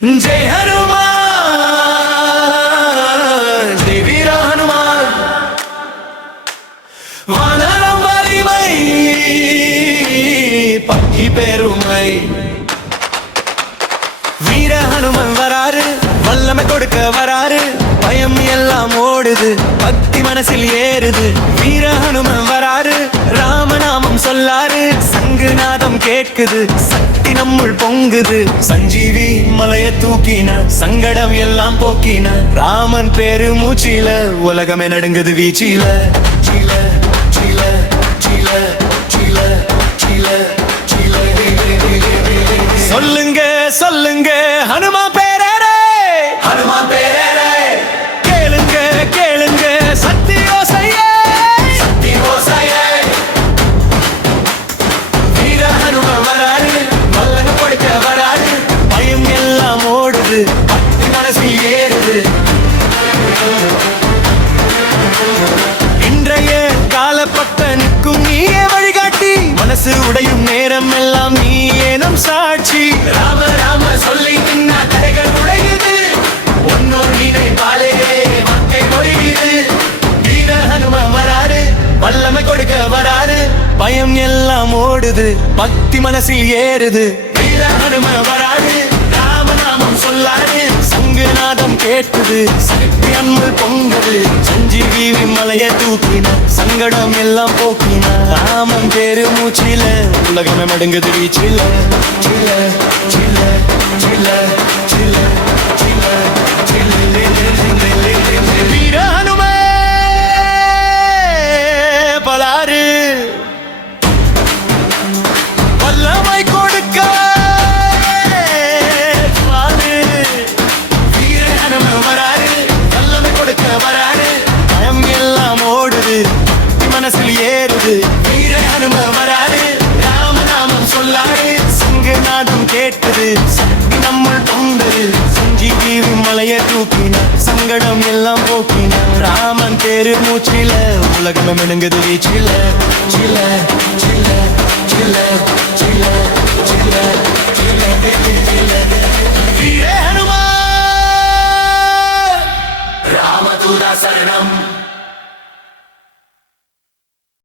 जय हनुमान जय वीर हनुमान वानरम वलिமை பக்கி பெருமை வீர ஹனுமன் வராரு வல்லமை கொடுக்க வராரு பயம் எல்லாம் ஓடுது பக்தி மனசில் ஏறுது வீர ஹனுமன் வராரு ராமநாமம் சொல்லாரு சங்குநாதம் கேட்குது சக்தி நம்முள் பொங்குது சஞ்சீவி மலைய தூக்கின சங்கடம் எல்லாம் போக்கின ராமன் பேரு மூச்சில உலகமே நடுங்குது வீச்சில சீல சீல சீல சீல சீல சீல சொல்லுங்க சொல்லுங்க ஹனுமான் பேரே ஹனுமான் பேரே கேளுங்க கேளுங்க சக்தி ஓசையே சக்தி ஓசையே வீர ஹனுமான் வராரு வல்லமை கொடுக்க வராரு பயம் எல்லாம் ஓடுது பக்தி மனசில் ஏறுது இன்றைய காலப்பட்டனுக்கும் நீயே வழிகாட்டி மனசு உடையும் நேரம் எல்லாம் நீ ஏனும் சாட்சி ராம ராம சொல்லி நின்னா தடைகள் உடையுது ஒன்னொரு நினைப்பாலே மக்கள் ஒழுகுது வீர ஹனுமான் வராரு வல்லமை கொடுக்க வராரு பயம் எல்லாம் ஓடுது பக்தி மனசில் ஏறுது வீர ஹனுமான் வராரு ராமநாமம் சொல்லாரு சங்குநாதம் கேட்குது சக்தி அன்புள் பொங்குது சஞ்சீவி மலைய தூக்கின சங்கடம் எல்லாம் போக்கின ராமன் பேரு மூச்சில உலகமே மடுங்குது வீச்சில சில சில சில சில சில சில வீர ஹனுமான் பலாரு வல்லமை கொடுக்க வீர ஹனுமான் வராரு வல்லமை கொடுக்க வராரு பயம் எல்லாம் ஓடுது மனசில் ஏறுது வீர ஹனுமான் வராரு ராமநாமம் சொல்லாரு சங்குநாதம் கேட்குது சக்தி நம்முள் பொங்குது சஞ்சீவி மலைய தூக்கின சங்கடம் எல்லாம் போக்கின ராமன் பேரு மூச்சில உலகமே மெடுங்குது வீச்சில சில சில சில சில சில சில வீர ஹனுமான் ராமதூதா சரணம்